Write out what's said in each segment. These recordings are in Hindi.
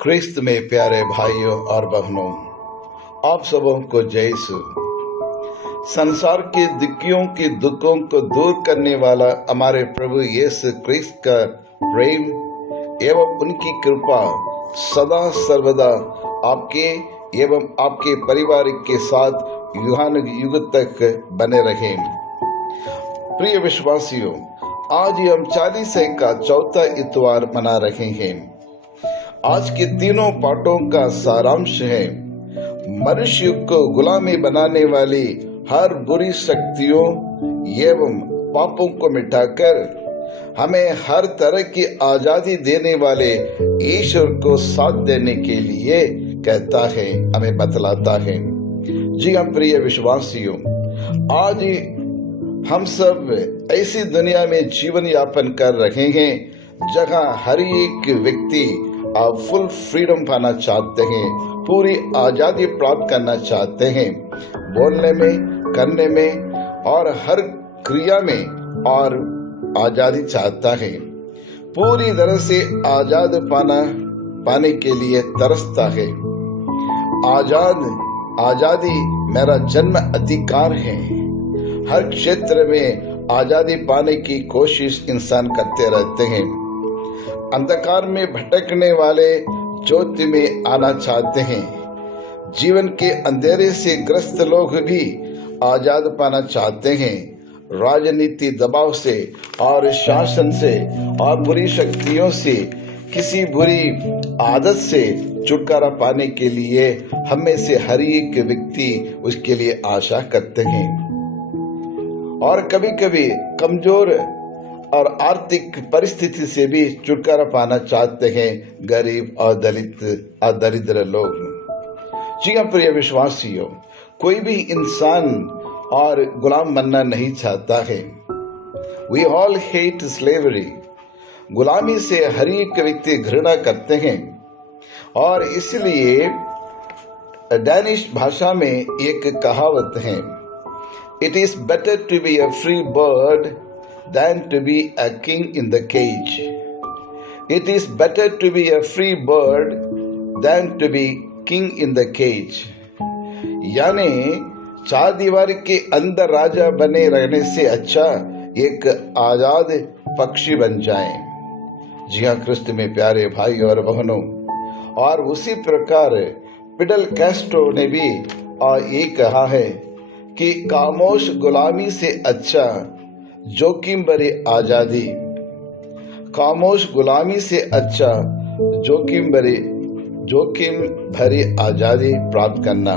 ख्रिस्त में प्यारे भाइयों और बहनों, आप सबों को जय यीशु। संसार के दुखों को दूर करने वाला हमारे प्रभु यीशु ख्रिस्त का प्रेम एवं उनकी कृपा सदा सर्वदा आपके एवं आपके परिवार के साथ युग तक बने रहे। प्रिय विश्वासियों, आज हम 40 का चौथा इतवार मना रहे हैं। आज के तीनों पाठों का सारांश है मनुष्य को गुलामी बनाने वाली हर बुरी शक्तियों एवं पापों को मिटाकर हमें हर तरह की आजादी देने वाले ईश्वर को साथ देने के लिए कहता है, हमें बतलाता है। जी हाँ प्रिय विश्वासियों, आज हम सब ऐसी दुनिया में जीवन यापन कर रहे हैं जहां हर एक व्यक्ति फुल फ्रीडम पाना चाहते हैं, पूरी आजादी प्राप्त करना चाहते हैं, बोलने में, करने में और हर क्रिया में और आजादी चाहता है। पूरी तरह से पाने के लिए तरसता है। आजादी मेरा जन्म अधिकार है। हर क्षेत्र में आजादी पाने की कोशिश इंसान करते रहते हैं। अंधकार में भटकने वाले ज्योति में आना चाहते हैं। जीवन के अंधेरे से ग्रस्त लोग भी आजाद पाना चाहते हैं। राजनीति दबाव से और शासन से और बुरी शक्तियों से, किसी बुरी आदत से छुटकारा पाने के लिए हम में से हर एक व्यक्ति उसके लिए आशा करते हैं। और कभी कभी कमजोर और आर्थिक परिस्थिति से भी छुटकारा पाना चाहते हैं गरीब और दरिद्र लोग। जी हाँ प्रिय विश्वासियों, कोई भी इंसान और गुलाम बनना नहीं चाहता है। We all hate slavery। गुलामी से हर एक व्यक्ति घृणा करते हैं। और इसलिए डैनिश भाषा में एक कहावत है, It is better to be a free bird than to be a king in the cage। It is better to be a free bird than to be king in the cage। यानी चार दीवार के अंदर राजा बने रहने से अच्छा एक आजाद पक्षी बन जाए। जी हाँ ख्रिस्त में प्यारे भाई और बहनों, और उसी प्रकार फिडेल कैस्ट्रो ने भी ये कहा है कि खामोश गुलामी से अच्छा जोखिम भरी आजादी। खामोश गुलामी से अच्छा जोखिम भरी आजादी प्राप्त करना।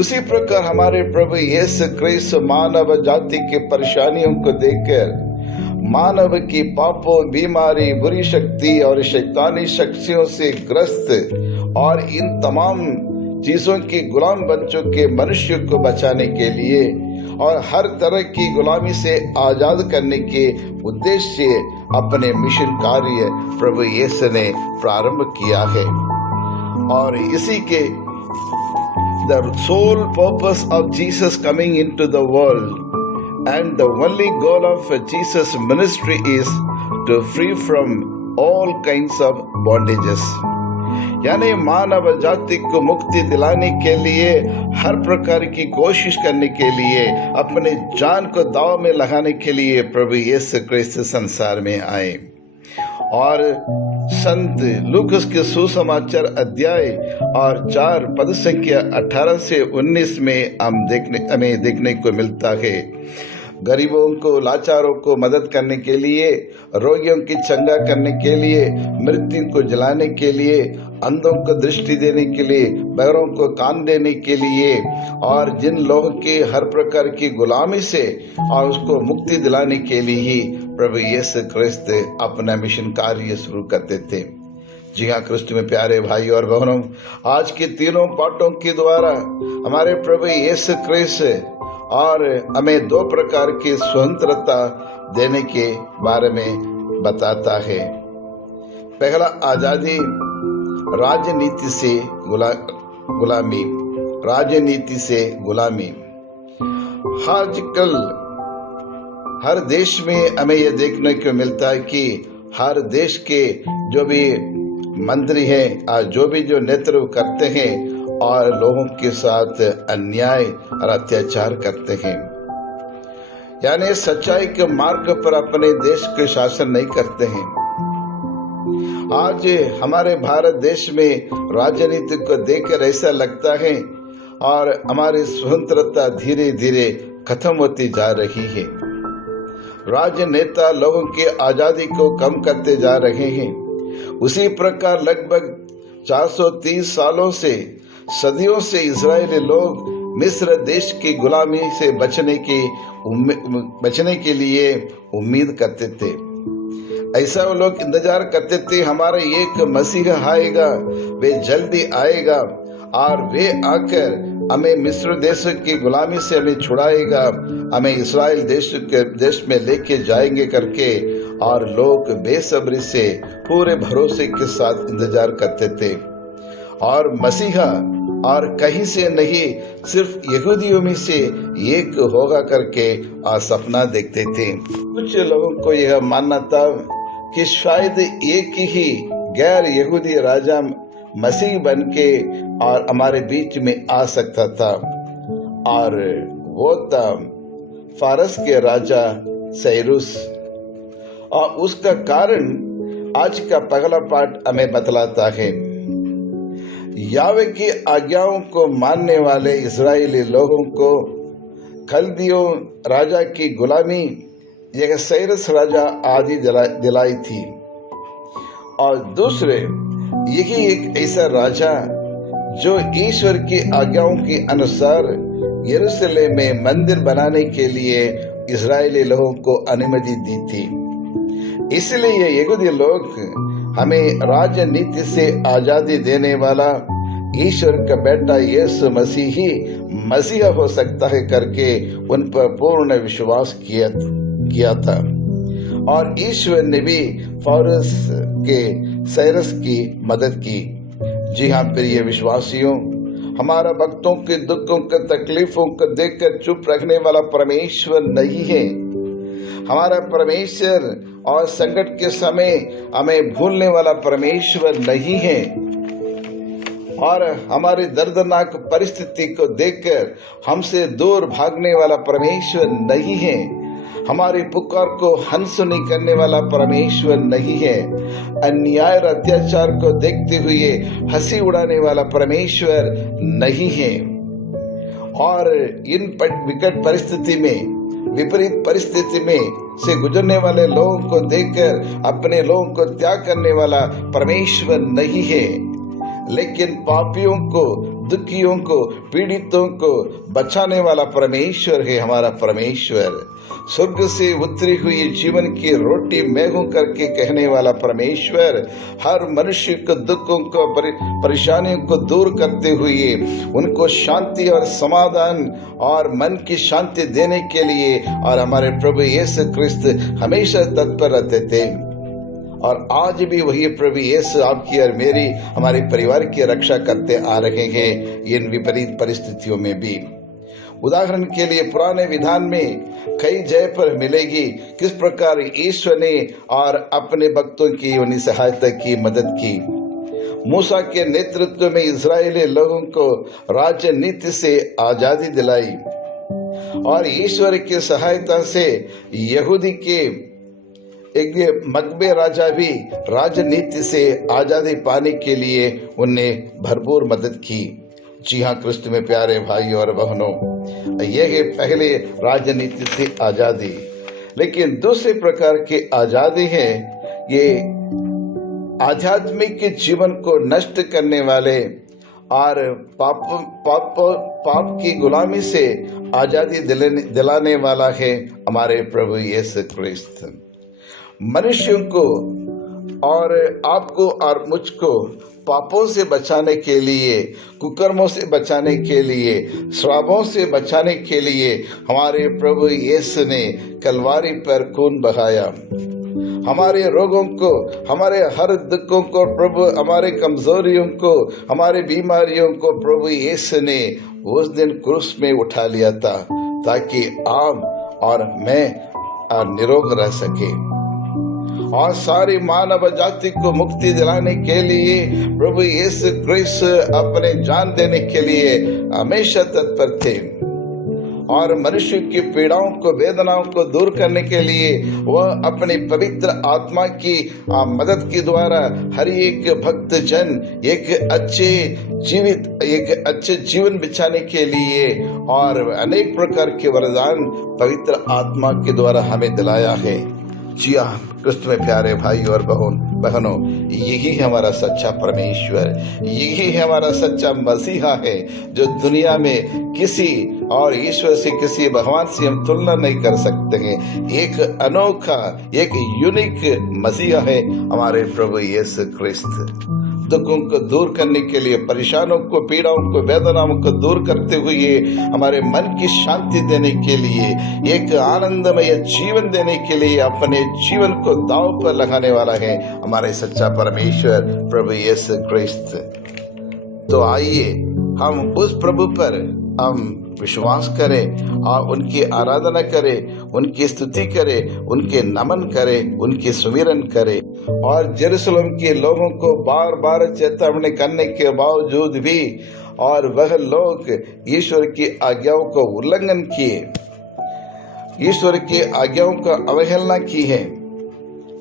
उसी प्रकार हमारे प्रभु यीशु ख्रिस्त मानव जाति की परेशानियों को देखकर मानव की पापों, बीमारी, बुरी शक्ति और शैतानी शक्तियों से ग्रस्त और इन तमाम चीजों के गुलाम बन चुके मनुष्य को बचाने के लिए और हर तरह की गुलामी से आजाद करने के उद्देश्य से अपने मिशन कार्य प्रभु यीशु ने प्रारंभ किया है। और इसी के the sole purpose of Jesus coming into the world and the only goal of Jesus ministry is to free from all kinds of bondages। यानी मानव जाति को मुक्ति दिलाने के लिए, हर प्रकार की कोशिश करने के लिए, अपने जान को दांव में लगाने के लिए प्रभु यीशु ख्रिस्त संसार में आए। और संत लूकास के सुसमाचार अध्याय और 4 पद संख्या 18 से 19 में हमें देखने को मिलता है। गरीबों को, लाचारों को मदद करने के लिए, रोगियों की चंगा करने के लिए, मृत्यु को जलाने के लिए, अंधों को दृष्टि देने के लिए, बहरों को कान देने के लिए, और जिन लोगों के हर प्रकार की गुलामी से और उसको मुक्ति दिलाने के लिए ही प्रभु यीशु ख्रिस्त अपना मिशन कार्य शुरू करते थे। जी हाँ ख्रिस्त में प्यारे भाई और बहनों, आज के तीनों पाठों के द्वारा हमारे प्रभु यीशु ख्रिस्त और हमें 2 प्रकार की स्वतंत्रता देने के बारे में बताता है। पहला आजादी, राजनीति से गुलामी। राजनीति से गुलामी आजकल हर देश में हमें यह देखने को मिलता है कि हर देश के जो भी मंत्री हैं आज जो नेतृत्व करते हैं और लोगों के साथ अन्याय और अत्याचार करते हैं, यानी सच्चाई के मार्ग पर अपने देश के शासन नहीं करते हैं। आज हमारे भारत देश में राजनीति को देखकर ऐसा लगता है और हमारी स्वतंत्रता धीरे धीरे खत्म होती जा रही है। राजनेता लोगों की आजादी को कम करते जा रहे हैं। उसी प्रकार लगभग 430 सालों से, सदियों से इजरायली लोग मिस्र देश की गुलामी से बचने के लिए उम्मीद करते थे। ऐसा वो लोग इंतजार करते थे, हमारा एक मसीहा आएगा, वे जल्दी आएगा और वे आकर हमें मिस्र देश की गुलामी से हमें छुड़ाएगा, हमें इस्राएल देश में लेके जाएंगे करके, और लोग बेसब्री से पूरे भरोसे के साथ इंतजार करते थे। और मसीहा और कहीं से नहीं, सिर्फ यहूदियों में से एक होगा करके सपना देखते थे। कुछ लोगों को यह मानना था कि शायद एक ही गैर यहूदी राजा मसीह बन के और हमारे बीच में आ सकता था, और वो था फारस के राजा साइरुस। और उसका कारण आज का पहला पाठ हमें बतलाता है। यावे की आज्ञाओं को मानने वाले इजरायली लोगों को खलदियों राजा की गुलामी यह साइरस राजा आदि दिलाई थी, और दूसरे यही एक ऐसा राजा जो ईश्वर की आज्ञाओं के अनुसार यरूशलेम में मंदिर बनाने के लिए इजरायली लोगों को अनुमति दी थी। इसलिए यहूदी लोग हमें राजनीति से आजादी देने वाला ईश्वर का बेटा यीशु मसीह ही मसीहा हो सकता है करके उन पर पूर्ण विश्वास किया था। और ईश्वर ने भी फारस के साइरस की मदद की। जी हाँ प्रिय विश्वासियों, हमारा भक्तों के दुखों के तकलीफों को देखकर चुप रखने वाला परमेश्वर नहीं है। हमारा परमेश्वर और संकट के समय हमें भूलने वाला परमेश्वर नहीं है, और हमारी दर्दनाक परिस्थिति को देखकर हमसे दूर भागने वाला परमेश्वर नहीं है। हमारी पुकार को अनसुनी करने वाला परमेश्वर नहीं है। अन्याय और अत्याचार को देखते हुए हंसी उड़ाने वाला परमेश्वर नहीं है। और इन विकट परिस्थिति में, विपरीत परिस्थिति में से गुजरने वाले लोगों को देखकर अपने लोगों को त्याग करने वाला परमेश्वर नहीं है, लेकिन पापियों को, दुखियों को, पीड़ितों को बचाने वाला परमेश्वर है हमारा परमेश्वर। स्वर्ग से उतरी हुई जीवन की रोटी मैं हूं करके कहने वाला परमेश्वर हर मनुष्य के दुखों को, परेशानियों को दूर करते हुए उनको शांति और समाधान और मन की शांति देने के लिए, और हमारे प्रभु यीशु क्रिस्त हमेशा तत्पर रहते थे। और आज भी वही प्रभु यीशु आपकी और मेरी, हमारे परिवार की रक्षा करते आ रहे हैं इन विपरीत परिस्थितियों में भी। उदाहरण के लिए पुराने विधान में कई जय पर मिलेगी किस प्रकार ईश्वर ने और अपने भक्तों की उन्हें सहायता की, मदद की। मूसा के नेतृत्व में इजरायली लोगों को राजनीति से आजादी दिलाई, और ईश्वर की सहायता से यहूदी के एक मकबे राजा भी राजनीति से आजादी पाने के लिए उन्हें भरपूर मदद की। जी हाँ क्रिस्त में प्यारे भाई और बहनों, यह है पहले राजनीति से आजादी। लेकिन दूसरे प्रकार की आजादी है ये आध्यात्मिक जीवन को नष्ट करने वाले और पाप की गुलामी से आजादी दिलाने वाला है हमारे प्रभु यीशु क्रिस्त। मनुष्यों को और आपको और मुझको पापों से बचाने के लिए, कुकर्मों से बचाने के लिए, श्रापों से बचाने के लिए हमारे प्रभु यीशु ने कलवारी पर खून बहाया। हमारे रोगों को, हमारे हर दुखों को प्रभु, हमारे कमजोरियों को, हमारे बीमारियों को प्रभु यीशु ने उस दिन क्रूस में उठा लिया था, ताकि आप और मैं निरोग रह सके। और सारी मानव जाति को मुक्ति दिलाने के लिए प्रभु यीशु क्रिस्त अपने जान देने के लिए हमेशा तत्पर थे और मनुष्य की पीड़ाओं को, वेदनाओं को दूर करने के लिए वह अपनी पवित्र आत्मा की मदद के द्वारा हर एक भक्त जन एक अच्छे जीवन बिताने के लिए और अनेक प्रकार के वरदान पवित्र आत्मा के द्वारा हमें दिलाया है। जी हाँ, क्रिस्त में प्यारे भाई और बहनों, यही हमारा सच्चा परमेश्वर, यही हमारा सच्चा मसीहा है जो दुनिया में किसी और ईश्वर से, किसी भगवान से हम तुलना नहीं कर सकते हैं। एक अनोखा, एक यूनिक मसीहा है हमारे प्रभु यीशु क्रिस्त। दुखों को दूर करने के लिए, परेशानों को, पीड़ाओं को, वेदनाओं को दूर करते हुए हमारे मन की शांति देने के लिए, एक आनंदमय जीवन देने के लिए अपने जीवन को दांव पर लगाने वाला है हमारे सच्चा परमेश्वर प्रभु यीशु क्रिस्त। तो आइए हम उस प्रभु पर हम विश्वास करें और उनकी आराधना करें, उनकी स्तुति करें, उनके नमन करें, उनकी सुमिरन करें। और यरूशलेम के लोगों को बार बार चेतावनी करने के बावजूद भी और वह लोग ईश्वर की आज्ञाओं को उल्लंघन किए, ईश्वर की आज्ञाओं का अवहेलना की है,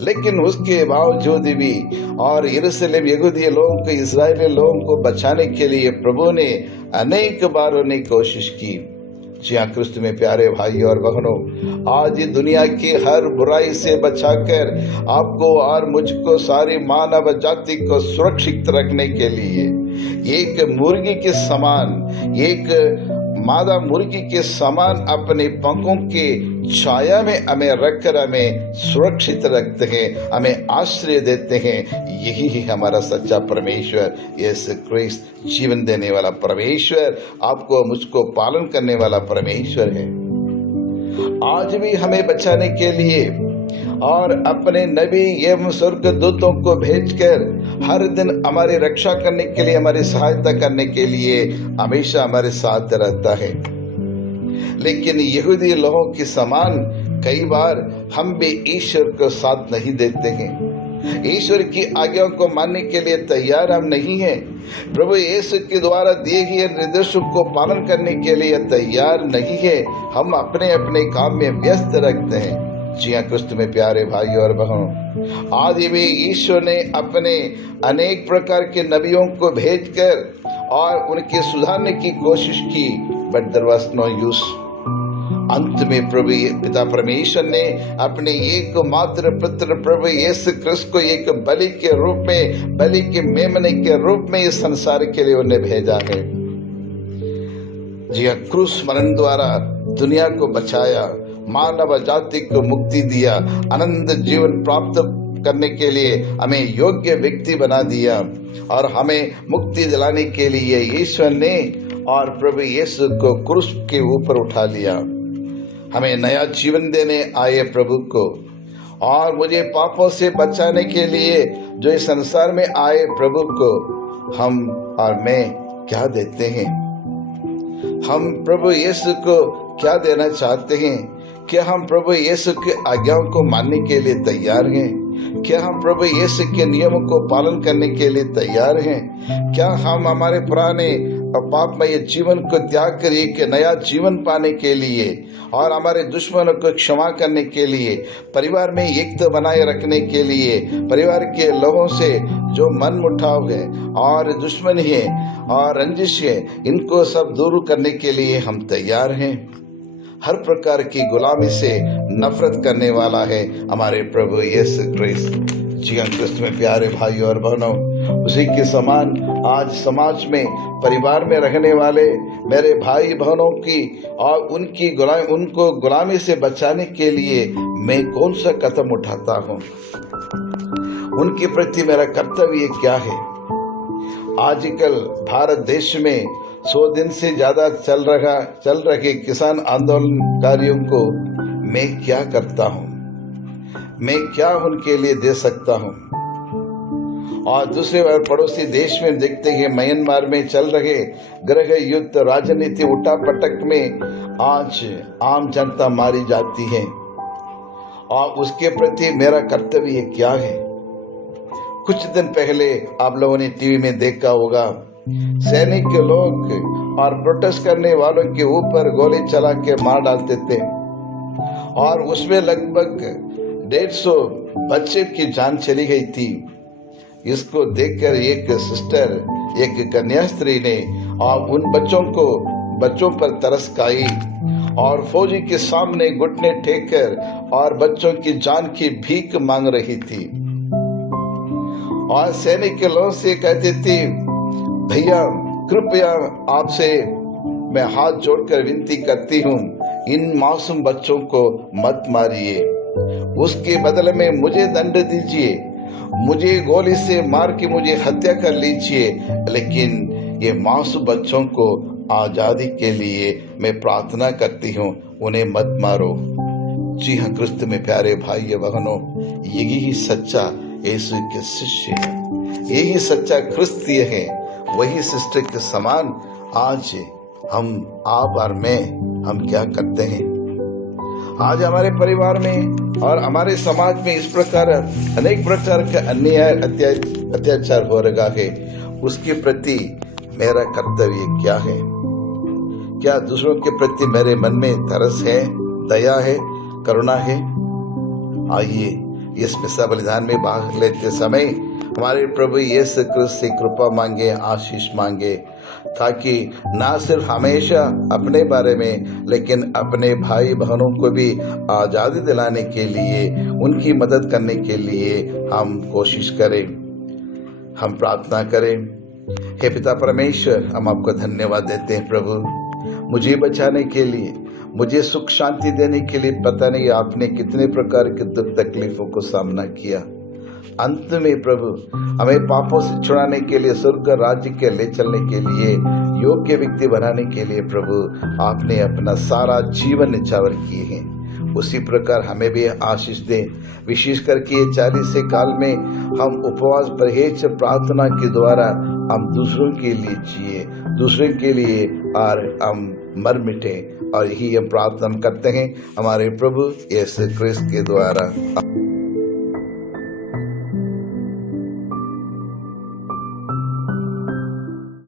लेकिन उसके बावजूद भी और यरूशलेम यहूदी लोगों को, इस्राएली लोगों को बचाने के लिए प्रभु ने अनेक बार उन्हें कोशिश की। जी हाँ, क्रिस्त में प्यारे भाई और बहनों, आज दुनिया की हर बुराई से बचाकर आपको और मुझको, सारी मानव जाति को सुरक्षित रखने के लिए एक मुर्गी के समान, एक मादा मुर्गी के समान अपने पंखों के छाया में हमें रखकर हमें सुरक्षित रखते हैं, हमें आश्रय देते हैं। यही है हमारा सच्चा परमेश्वर यीशु क्रिस्त, जीवन देने वाला परमेश्वर, आपको मुझको पालन करने वाला परमेश्वर है। आज भी हमें बचाने के लिए और अपने नबी एवं स्वर्गदूतों को भेजकर हर दिन हमारी रक्षा करने के लिए, हमारी सहायता करने के लिए हमेशा हमारे साथ रहता है। लेकिन यहूदी लोगों के समान कई बार हम भी ईश्वर को साथ नहीं देते हैं, ईश्वर की आज्ञाओं को मानने के लिए तैयार हम नहीं हैं, प्रभु यीशु के द्वारा दिए गए निर्देशों को पालन करने के लिए तैयार नहीं है। हम अपने अपने काम में व्यस्त रखते हैं। जी हाँ, क्रिस्त में प्यारे भाई और बहनों, आदि में ईश्वर ने अपने अनेक प्रकार के नबियों को भेजकर और उनके सुधारने की कोशिश की, but there was no use. अंत में प्रभु पिता परमेश्वर ने अपने एकमात्र पुत्र प्रभु यीशु क्रिस्त को एक बलि के रूप में, बलि के मेमने के रूप में इस संसार के लिए उन्हें भेजा है। जी हाँ, क्रूस मरण द्वारा दुनिया को बचाया, मानव जाति को मुक्ति दिया, अनंत जीवन प्राप्त करने के लिए हमें योग्य व्यक्ति बना दिया और हमें मुक्ति दिलाने के लिए ईश्वर ने और प्रभु यीशु को क्रूस के ऊपर उठा लिया। हमें नया जीवन देने आए प्रभु को, और मुझे पापों से बचाने के लिए जो इस संसार में आए प्रभु को हम और मैं क्या देते हैं? हम प्रभु यीशु को क्या देना चाहते हैं? क्या हम प्रभु यीशु के आज्ञाओं को मानने के लिए तैयार हैं? क्या हम प्रभु यीशु के नियमों को पालन करने के लिए तैयार हैं? क्या हम हमारे पुराने पापमय जीवन को त्याग कर एक नया जीवन पाने के लिए और हमारे दुश्मनों को क्षमा करने के लिए, परिवार में एकता बनाए रखने के लिए, परिवार के लोगों से जो मन मुटाव है और दुश्मनी है और रंजिश है, इनको सब दूर करने के लिए हम तैयार हैं। हर प्रकार की गुलामी से नफरत करने वाला है हमारे प्रभु यीशु क्रिस्त। जी हाँ, क्रिस्त में प्यारे भाई और बहनों, उसी के समान आज समाज में, परिवार में रहने वाले मेरे भाई बहनों की और उनको गुलामी से बचाने के लिए मैं कौन सा कदम उठाता हूँ? उनके प्रति मेरा कर्तव्य क्या है? आजकल भारत देश में 100 दिन से ज्यादा चल रहे किसान आंदोलनकारियों को मैं क्या करता हूँ? मैं क्या उनके लिए दे सकता हूँ? और दूसरे बार पड़ोसी देश में देखते हैं, म्यांमार में चल रहे गृह युद्ध, राजनीति उठापटक में आज आम जनता मारी जाती है और उसके प्रति मेरा कर्तव्य क्या है। कुछ दिन पहले आप लोगों ने टीवी में देखा होगा, सैनिक के लोग और प्रोटेस्ट करने वालों के ऊपर गोली चला के मार डालते थे और उसमें लगभग 150 बच्चे की जान चली गई थी। इसको देखकर एक सिस्टर, एक कन्यास्त्री ने और उन बच्चों पर तरस खाई और फौजी के सामने घुटने टेक कर और बच्चों की जान की भीख मांग रही थी और सैनिक के लोगों से कहती थी, भैया कृपया आपसे मैं हाथ जोड़कर विनती करती हूँ, इन मासूम बच्चों को मत मारिए, उसके बदले में मुझे दंड दीजिए, मुझे गोली से मार के मुझे हत्या कर लीजिए, लेकिन ये मासूम बच्चों को आजादी के लिए मैं प्रार्थना करती हूँ, उन्हें मत मारो। जी हाँ क्रिस्त में प्यारे भाई बहनों, यही सच्चा यीशु के शिष्य है, यही सच्चा क्रिस्तीय है। वही सिस्टर के समान आज आप और मैं हम क्या करते हैं। आज हमारे परिवार में और हमारे समाज में इस प्रकार अनेक प्रकार का अन्याय अत्याचार हो रहा है, उसके प्रति मेरा कर्तव्य क्या है। क्या दूसरों के प्रति मेरे मन में तरस है, दया है, करुणा है। आइए इस मिसा बलिदान में भाग लेते समय हमारे प्रभु यीशु क्रिस्त से कृपा मांगे, आशीष मांगे, ताकि ना सिर्फ हमेशा अपने बारे में लेकिन अपने भाई बहनों को भी आजादी दिलाने के लिए, उनकी मदद करने के लिए हम कोशिश करें। हम प्रार्थना करें। हे पिता परमेश्वर, हम आपको धन्यवाद देते हैं प्रभु, मुझे बचाने के लिए, मुझे सुख शांति देने के लिए पता नहीं आपने कितने प्रकार के दुख तकलीफों को सामना किया। अंत में प्रभु हमें पापों से छुड़ाने के लिए, स्वर्ग राज्य के ले चलने के लिए, योग्य व्यक्ति बनाने के लिए प्रभु आपने अपना सारा जीवन निछावर किए हैं। उसी प्रकार हमें भी आशीष दे। विशेष करके 40 से काल में हम उपवास, परहेज, प्रार्थना के द्वारा हम दूसरों के लिए जिए, दूसरों के लिए और हम मर मिटे, और यही हम प्रार्थना करते हैं हमारे प्रभु यीशु क्रिस्त के द्वारा।